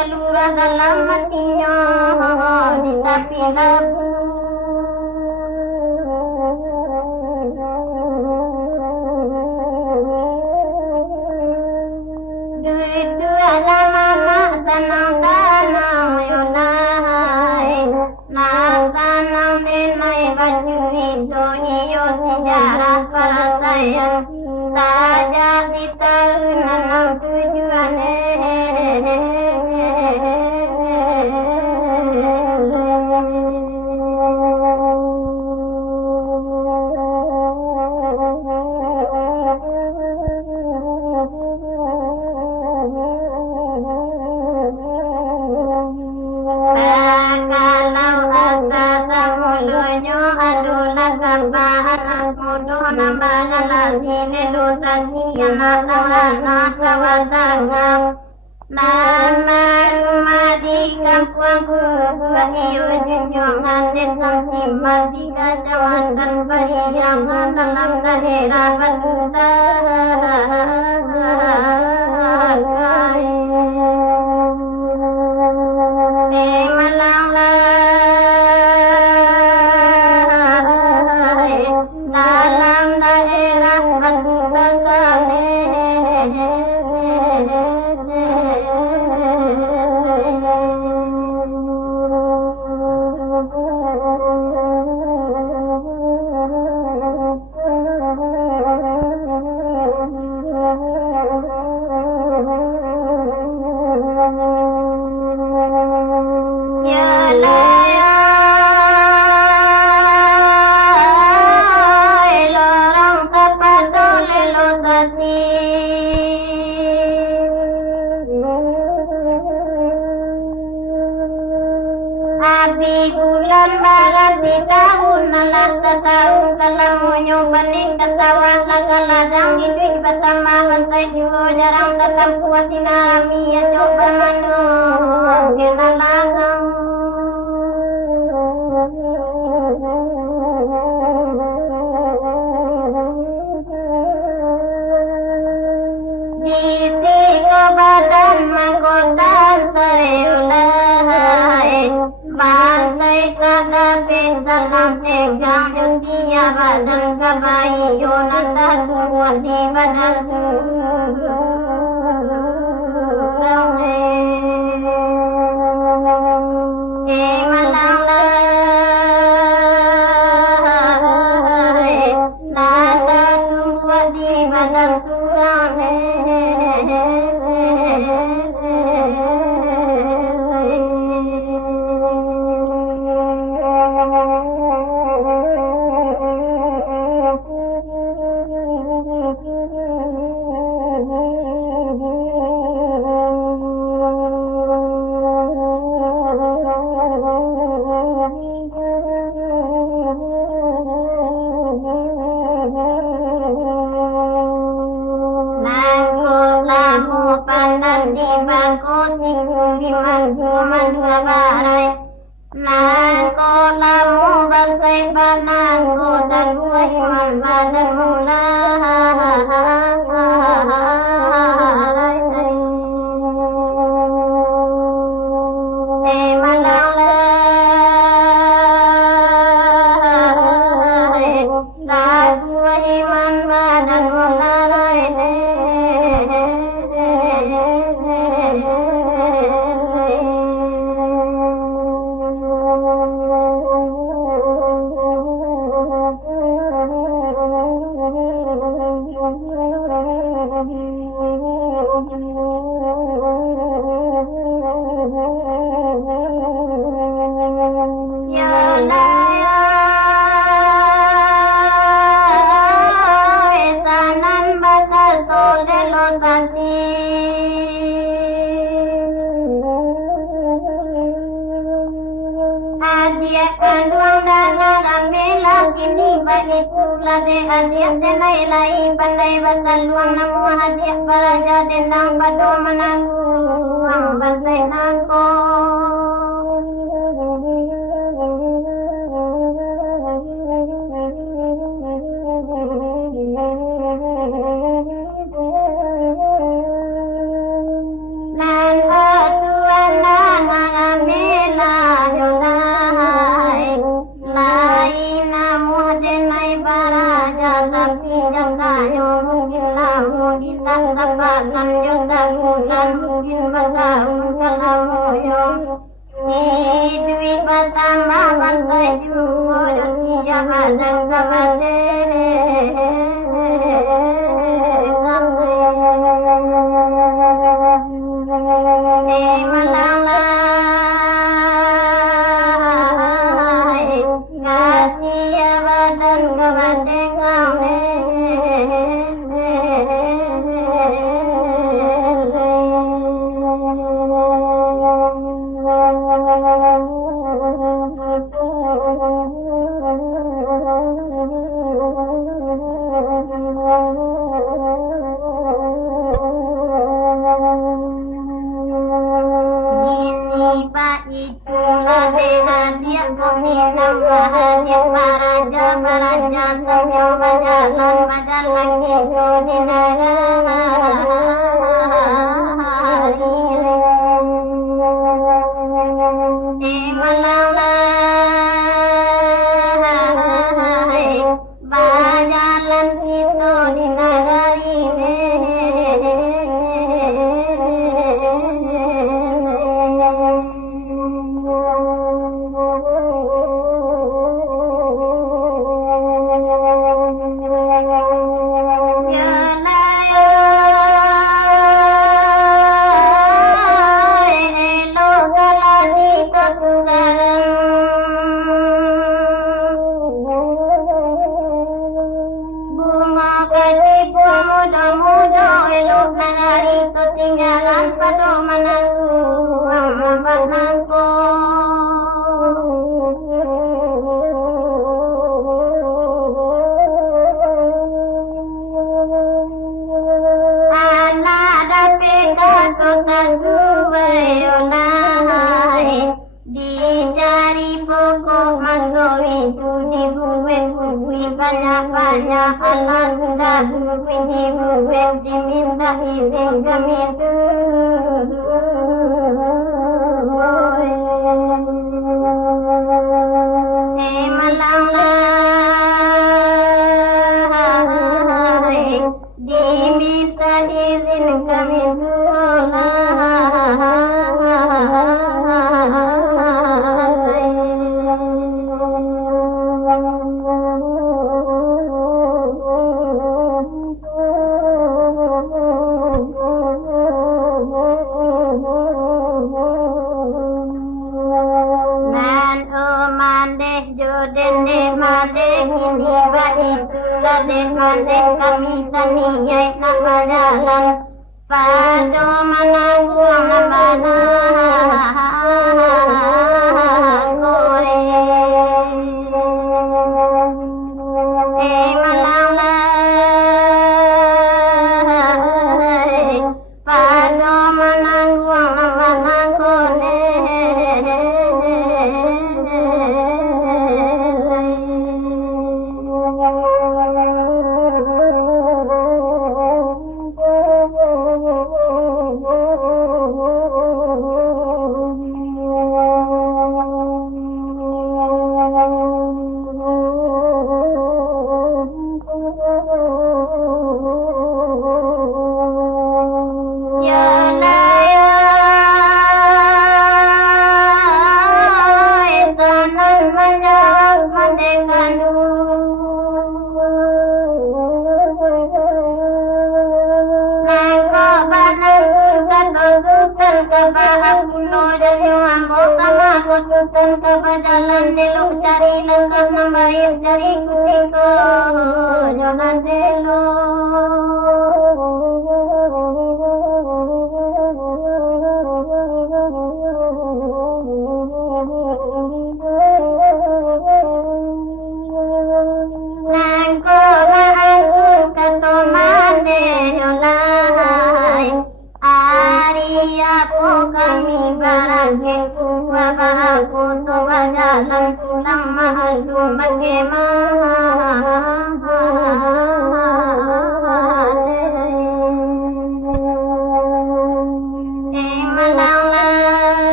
balura dalam hatinya di tepi labu. Dua-dua lama tanang-tanang yunai na tanang dinai baju hijau iyo sejarah para sayang saja di tahun 67-an. Nama rumah di kampungku Buahiu junjungan desa Simat di kecamatan Pariangan dalam daerah Abi bulan barat di tahun nalar setahun kalau menyoba nih ketawa ladang hidup bersama bantai juga jarang datang kuat sinarami ya coba manu kena lagang. Di tiga badan menggoda sayulai Bantai kada dalam tegang dan dia badan kabai jonan datu di badan Tuhan tahun kelamunyo duit pertama pantai jual tiap badan kabade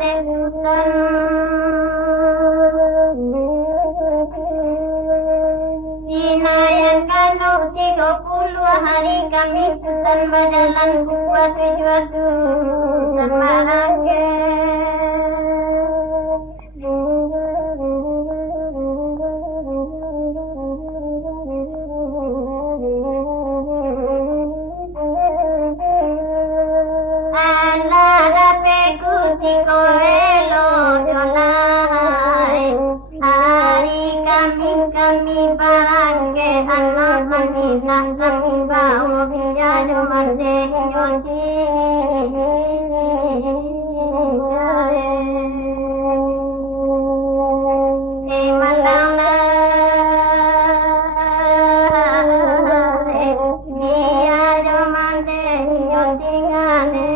debutan Sinayan kanu 30 hari kami susan berjalan buat tujuan marake kami barangke anak manisah kami bawa biar mande nyoti malala biar mande nyoti ngane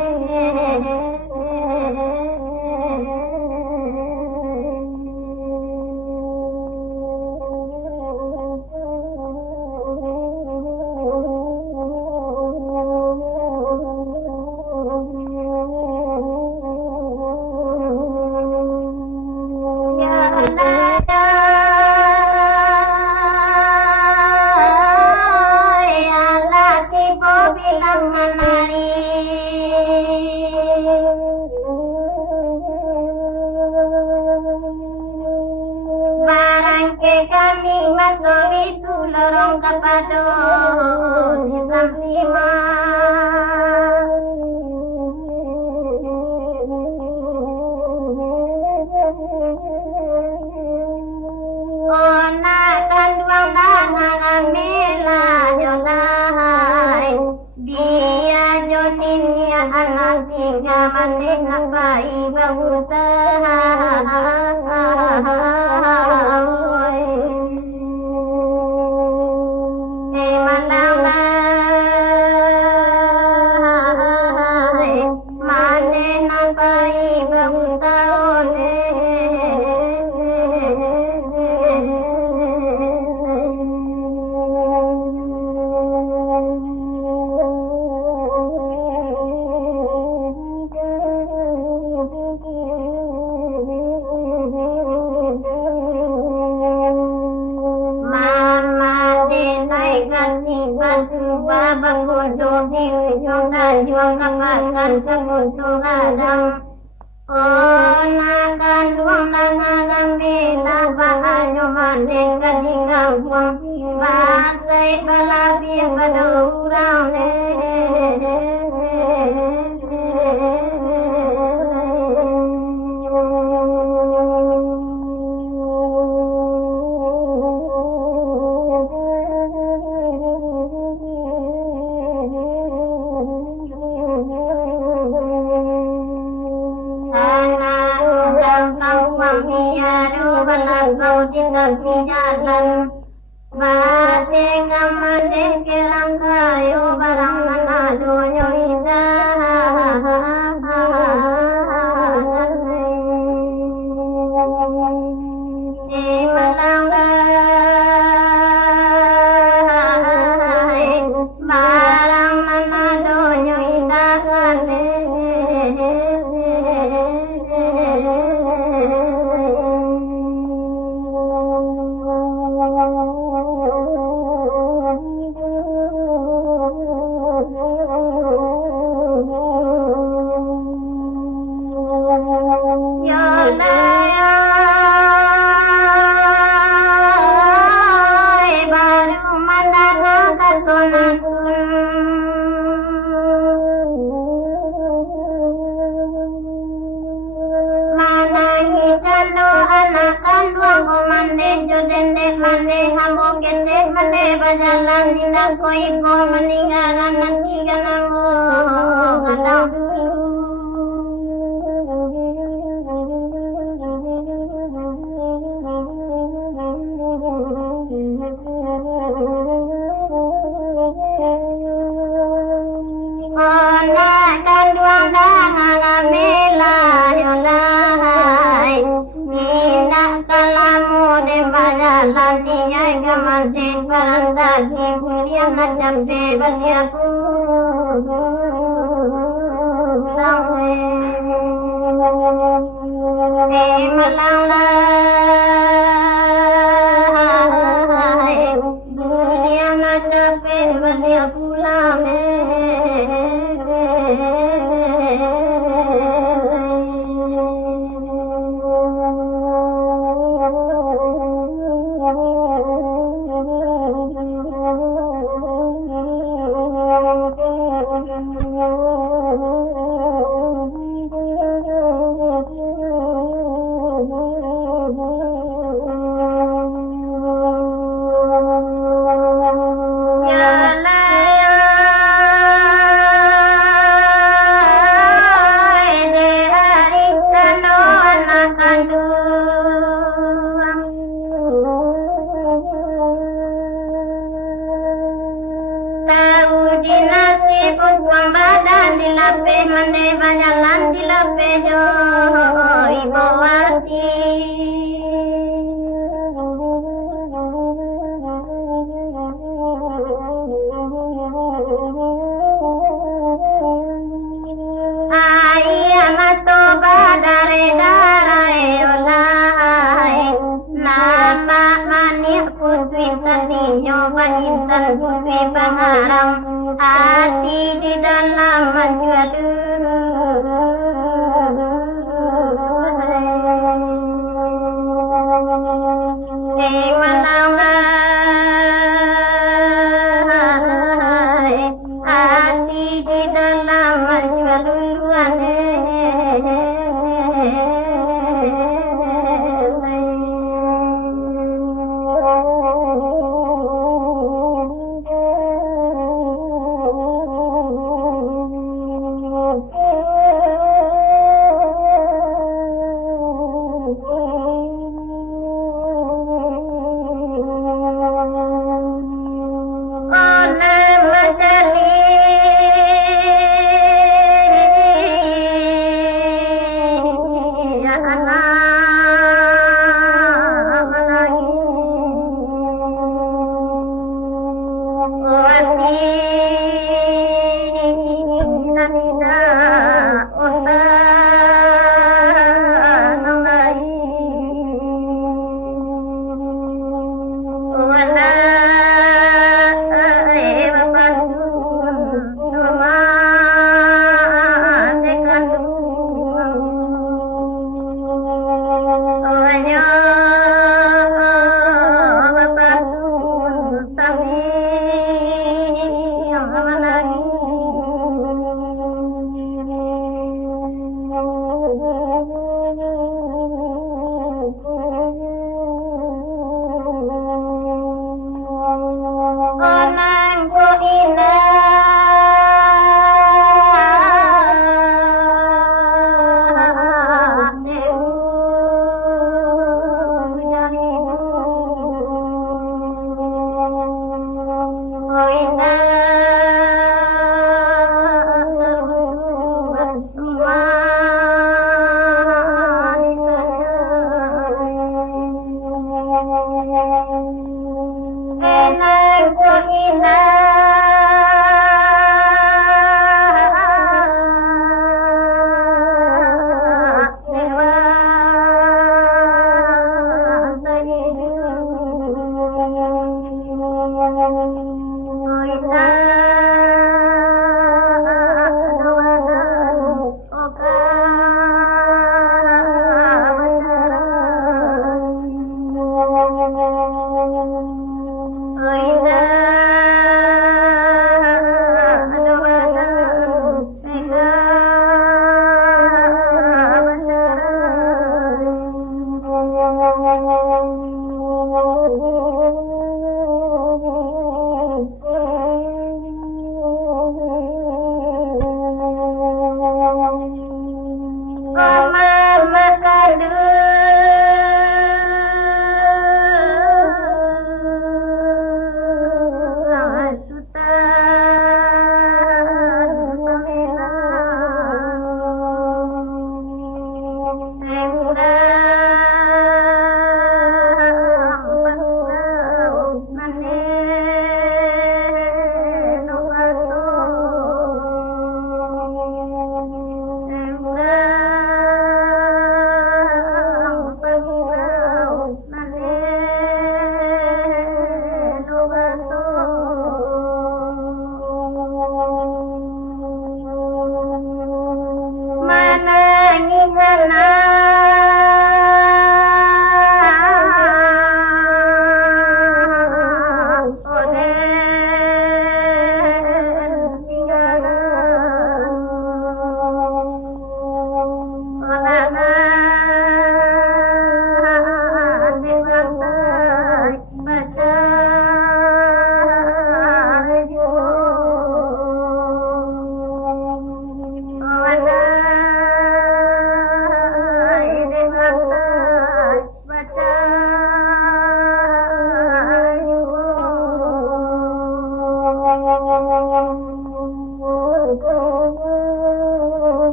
kami menggawi lorong kepada Islam Timah onakan duang dana mela jonai dia joninnya anak tiga mandi napai berusaha babang bodoh juang dan juang kapalkan penguntung adam onakan duang dan alam bila bahanyo mandeng kadinggal buang bagai balabi pada urang kau tinggal di jalan Bate kamande kelang kayo barang manado nyo barang manado nyo berjalan indah koi po meninggalan nanti kenangu kadang anak dan duang dan alamela yolai minah kalamu de berjalan niai kemantin perantasi mulia macam debannya pun bejo ibawati ayana toba dare darai olai nama manik putri tadi nyoba intan putri bangarang hati di dalam menjuadu di mana hati di dalam menjuadu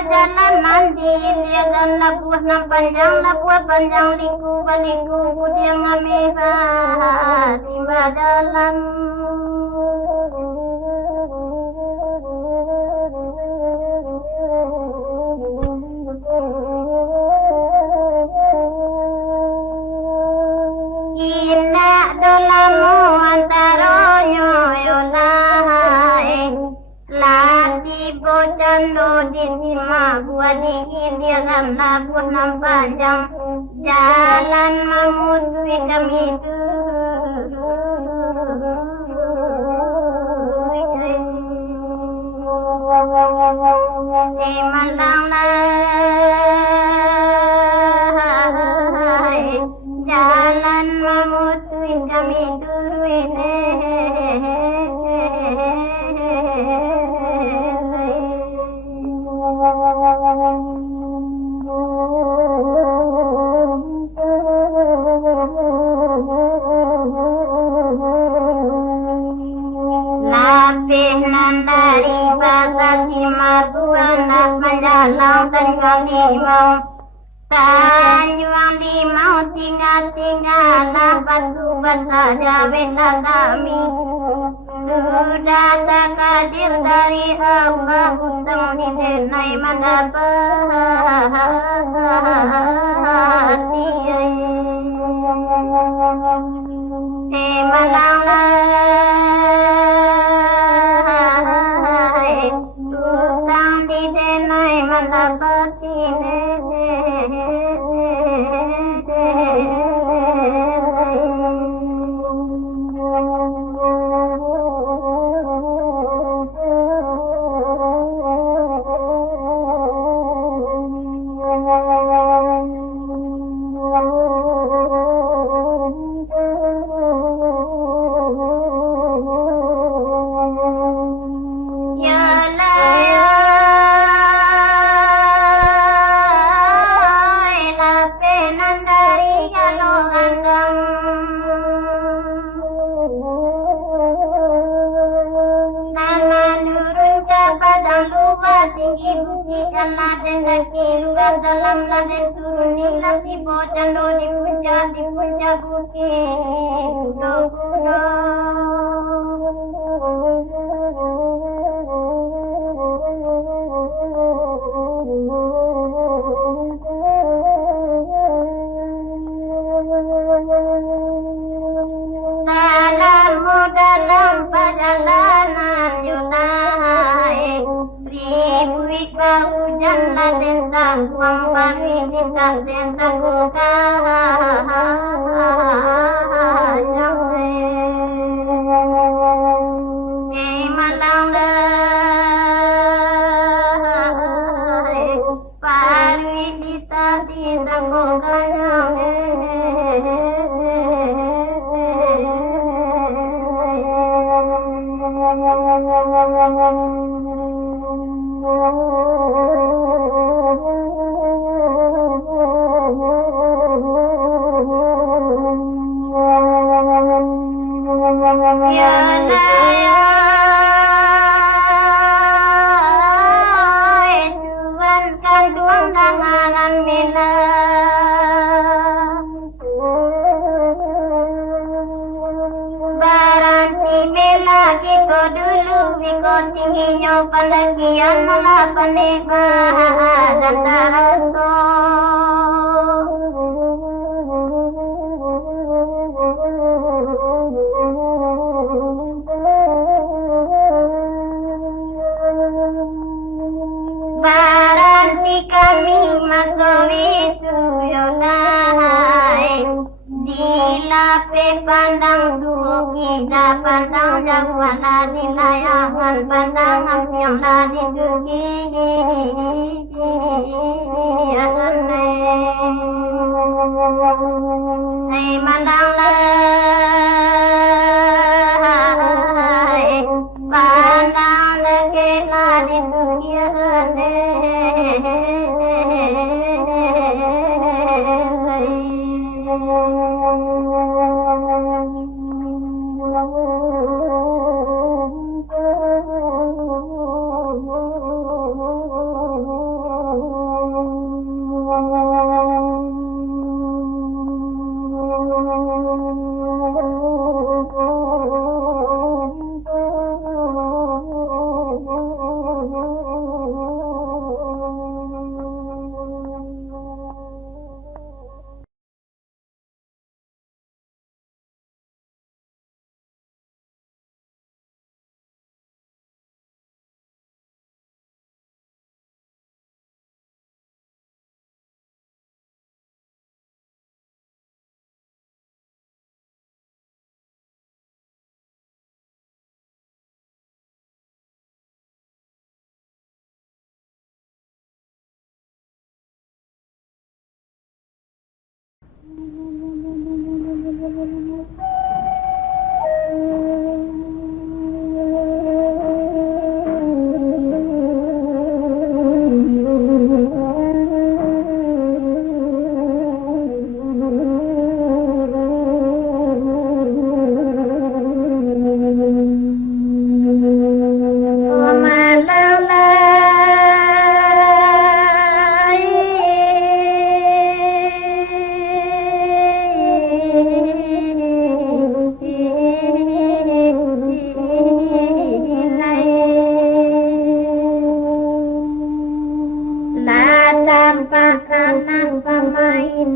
perjalanan di dia dan labuh nan panjang liku baliku dia ngamira timba jalan indah dolamu antaronyo yonai lati bocando di sima buat dingin dia gamna pun panjang jalan menuju kami itu di malang jalan menuju kami dulu ini lapih nan dari bahasa Simabuan nak menjalau tanjuang limau tinggal batu saja benda kami sudah takdir dari Allah untuk mengenai mendapati utang di denai mendapati tinggi bukti karena dengaki luar dalam laden turun nilam di bocando di puncak bukit kudo salammu dalam perjalanan Yunai Ribuik hujan laden sangkuang pari di santen malang pari di santen tingginya pendakian malah penikmat dan tarago baranti kami magawi tuyonai dilape pandang dulu kita pandang jauh di layangan pandangan yang di hai mandang pandang dekena di dunia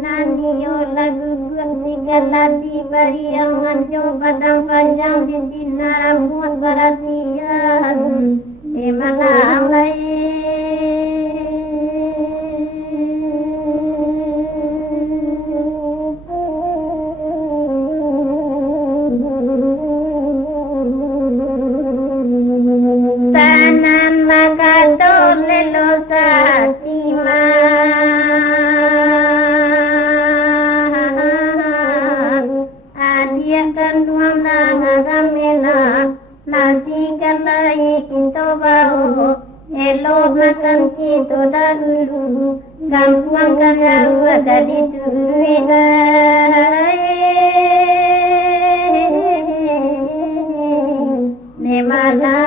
naniyo lagu segala di bariangan jo padang panjang di dina rambut beratian di mana tanan magadon lelosa sima adiakan duang nagamela nasi kalai kinto bau elo makan kinto dahulu gampuang kanya dari turuina nemala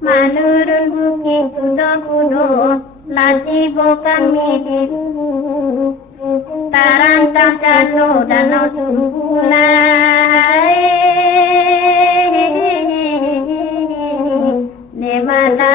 menurun bukit kudo-kudo lati bukan midiru tarantang danau danau surgulai di mana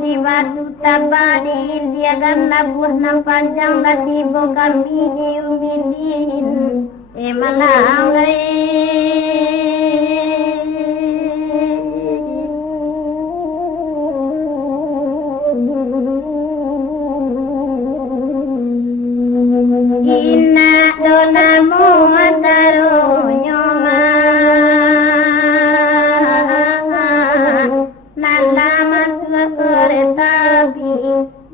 di batu tabadi India ganda nang panjang lati bukan bini umidin emalang ina donamu antaro nyoma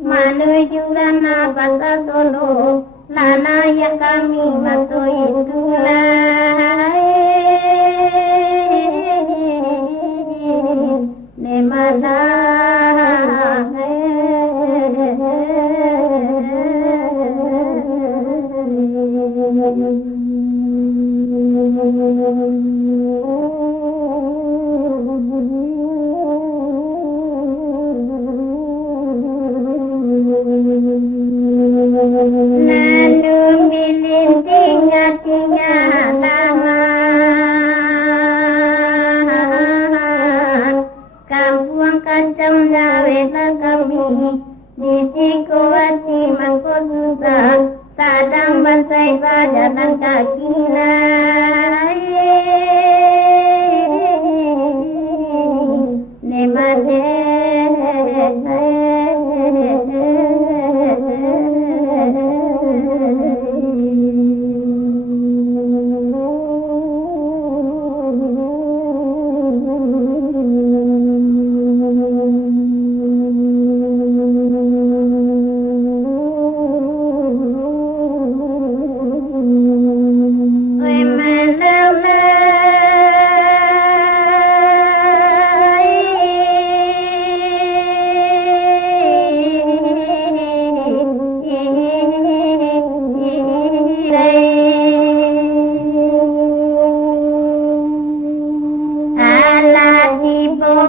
menuju rana basa solo lana ya kami matu itulai nemana sadang bansai pada kaki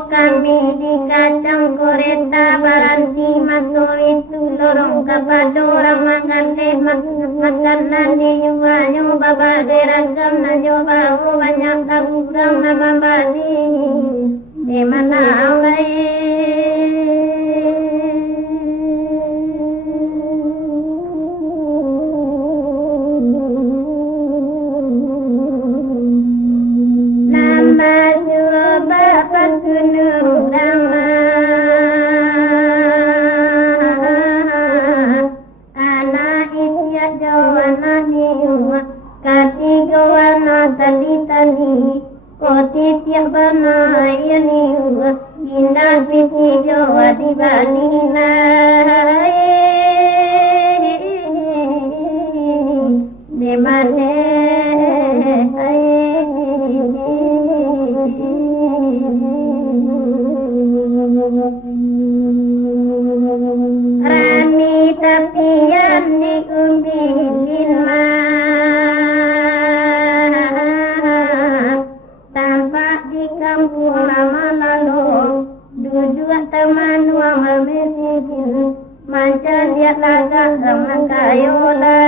kami di kacang koreta baranti mato itu lorong kapadora makan leh makan makan nanti nyoba beragam na nyoba banyak lagu kurang nama badi di mana nama nyoba pakunur dama tali koti tiap bana ini indah piti jawa di banina di mana rami tapian di umbi lima kampung lama lalu duduk teman wang berbincang manca dia lagak sama kayola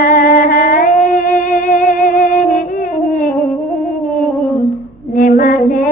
di mana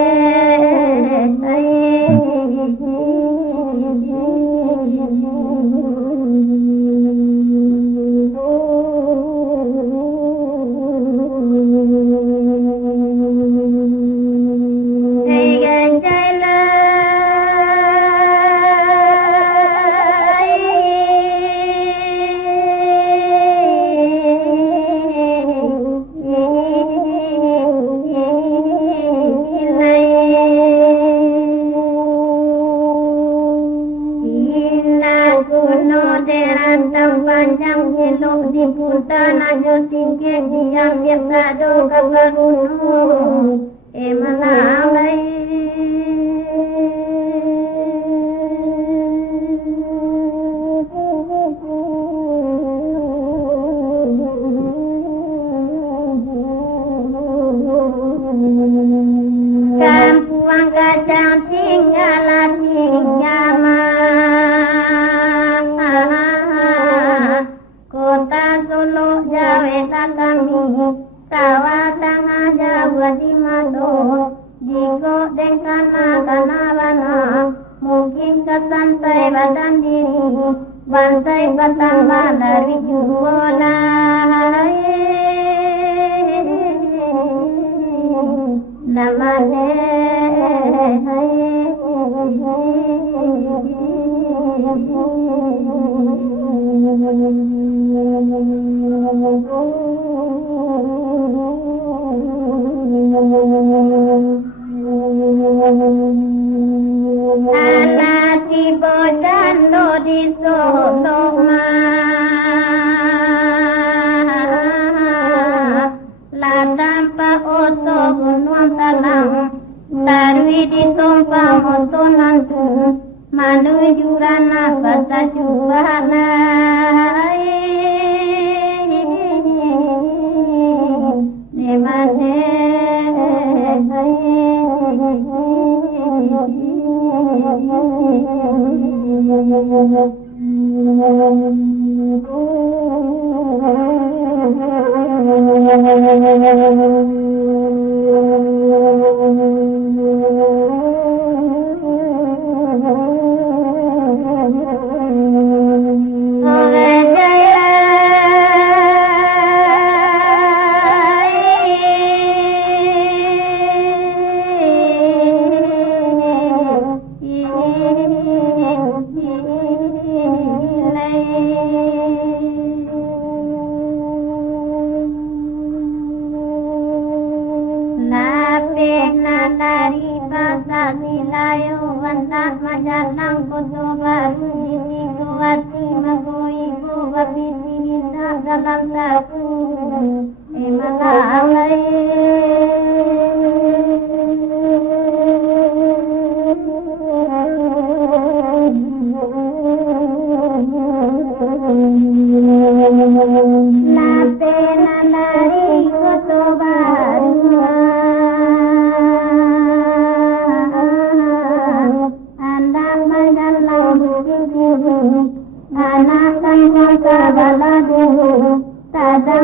panjang elok di puntan aja tinggi diam biasa do kabarunu emanalai kampung kacang tinggal kota Solo Jawa Tangami tawa tengah Jawa di Mado jiko dengkana kanabana mungkin ke santai badan diri bantai batang dari jualan namanya anak tiba dan lo di Solo la tanpa oto gunung talang tarwi di tumpah moto nantu menuju ranah kata juana di mana dari bahasa Silayo bantah majalang kutu baru sisi kuati maku ibu berbisi kita dalam satu emanalai napena dari kutu baru anak kan kota baladu tada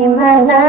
Imana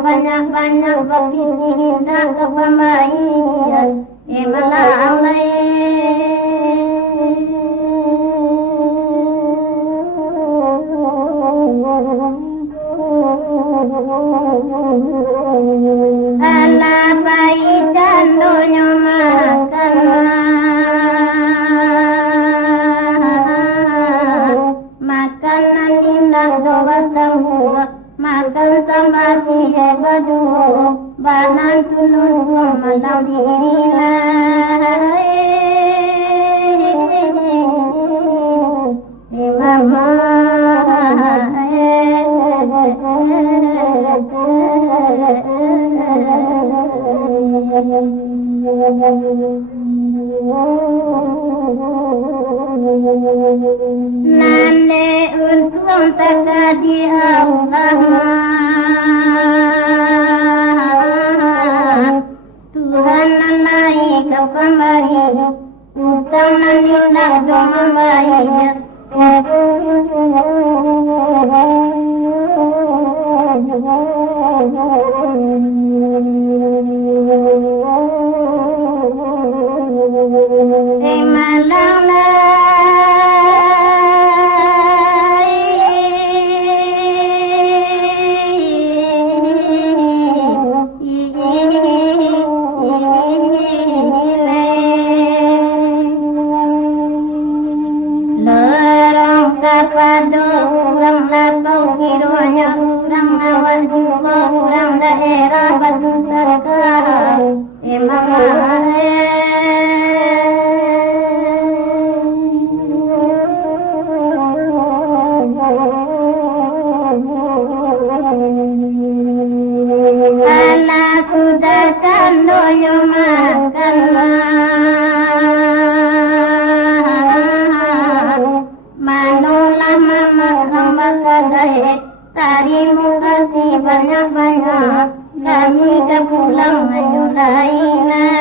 Banyak-banyak berpindah ke pembaian Imalah ala bayi dan dunia makan makanan indah doa semua makan sama dia berdua banan tunun malam dirilah mama nane untung terjadi Allah Tuhan naik ke pemberi utang menindak doa baik pada orang lapau kiranya orang awal juga orang daerah batu terkerah emang ala sudah candonya makan tarimu kasih banyak-banyak kami ke pulang menyulailah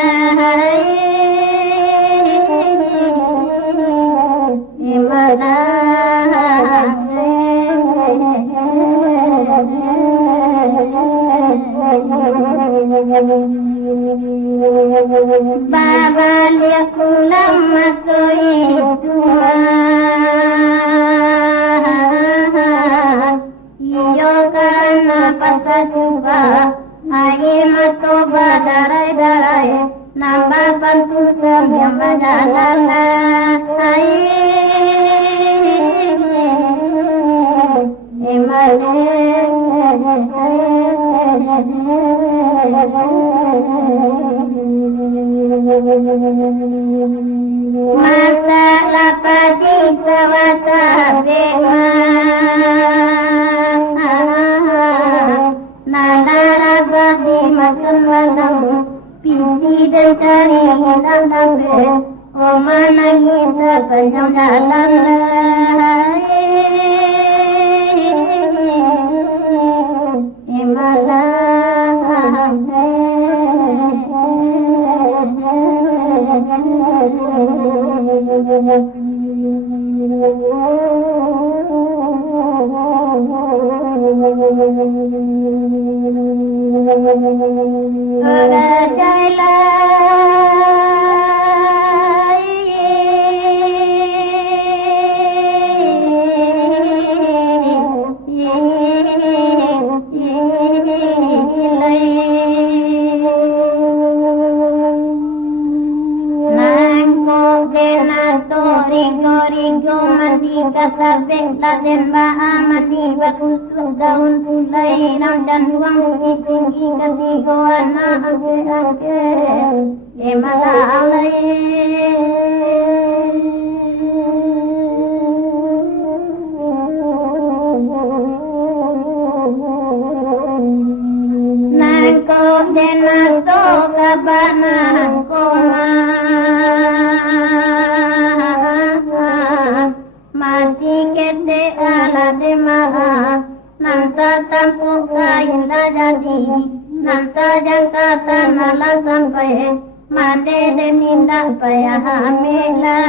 Baba lihat pulang masuk itu juga air mata berdarai-darai nambah bantu yang berjalan masalah padi sewasa bema makan malam pinti dan cari hilang sampai mana kita panjang jalan katabek laden bahamati bakusuh daun tulai nang canduang bukit tinggi ketiga warna ake-ake emala alai nangko jenato kabana koma mati kete ala demaha nanta tampu kainda jadi nanta jangkata nala sampai made deninda payah amela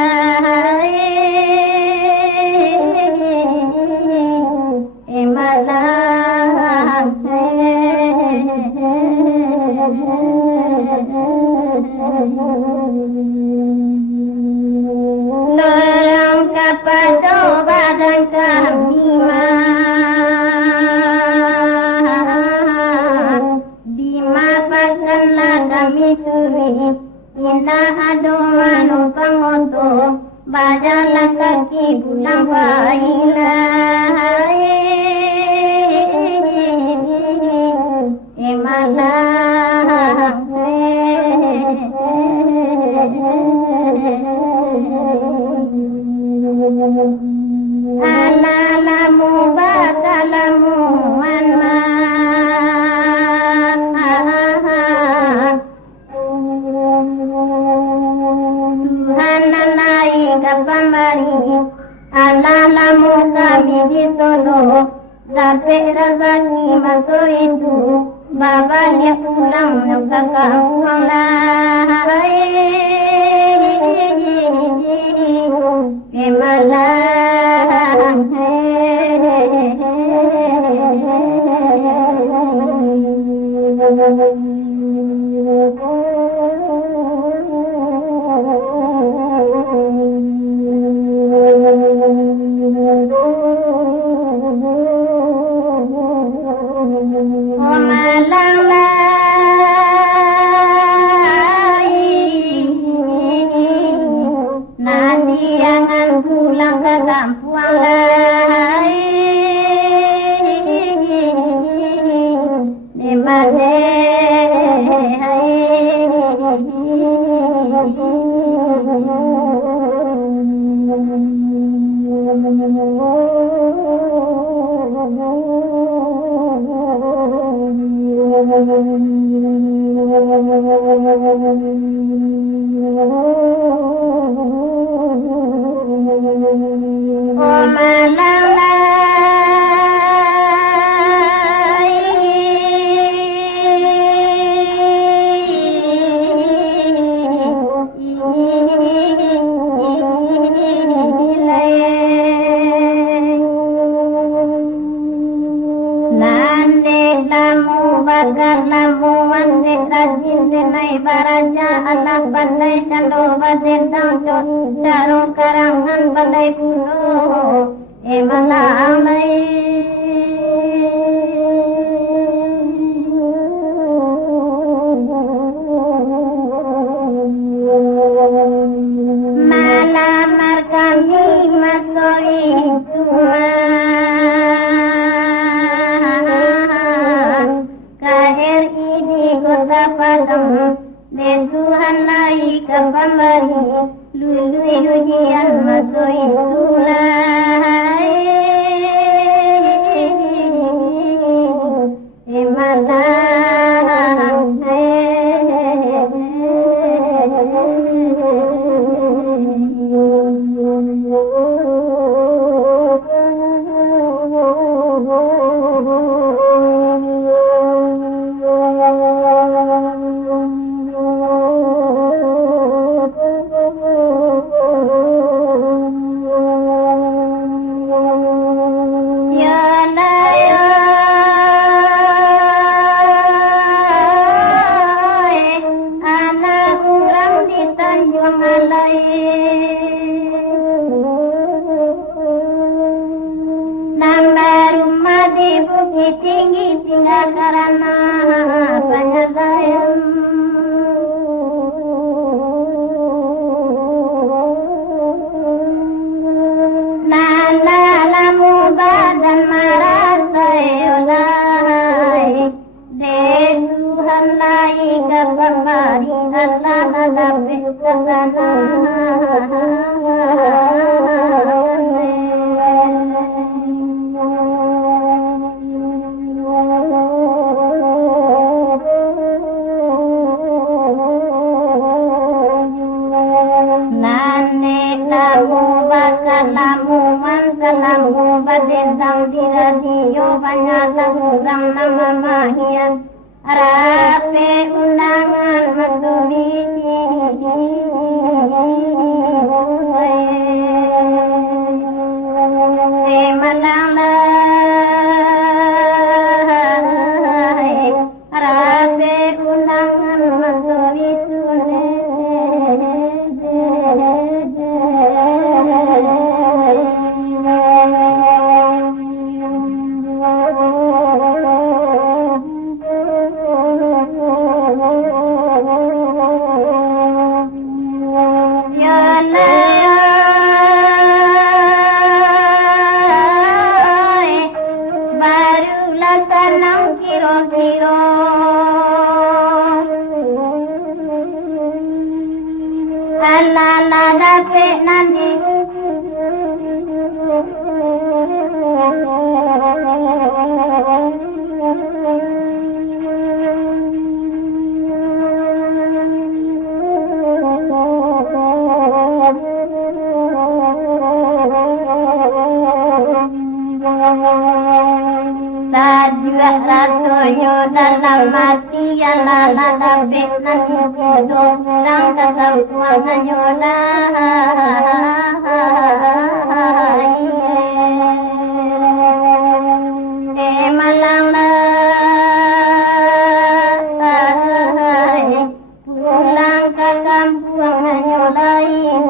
emala lorong kapado badan kami bima pakanlah kami suri indah ado manu pangoto bajalah kaki pulang baila emala alalamu batalamu anma Tuhan alai kapamari alalamu kami ditolo sampai rezeki masuk itu baba dia pulang nak kakak lai emalang pandai cando baden tangcot caro karangan pandai puno emala alai malamar kami matoi KRI di Kota Padang dan Tuhan naik ke pemberi lului ujian masuk itulah Tuhan lai kabari Allah hadapi Salamu salamu badedang diradiyo banyak kurang nama mahian rape undangan matulisi rape undangan matulisi la dapat nanti Tajwa ratunya dalam mati yang lala dapat nanti hidup dan kesempuannya malang pulang ke kampungannya lain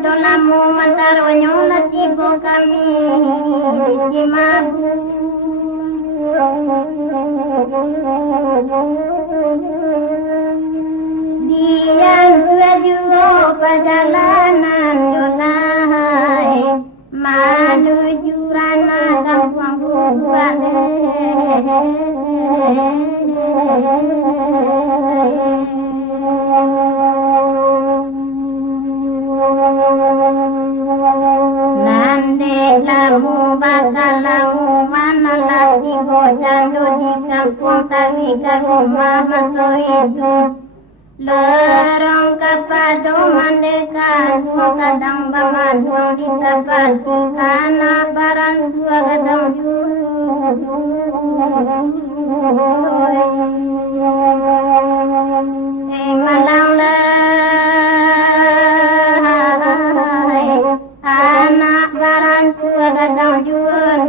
Dolamu mataronyo latibo kami di mabu dia juga perjalanan dolai menuju ranah kampung buat lamu bakal lamu mana lagi bojang di kampung tari ke rumah maso itu lerong kapado mandekan kadang bangan di tempat anak barang dua kadang malang anak barang tua kadang jual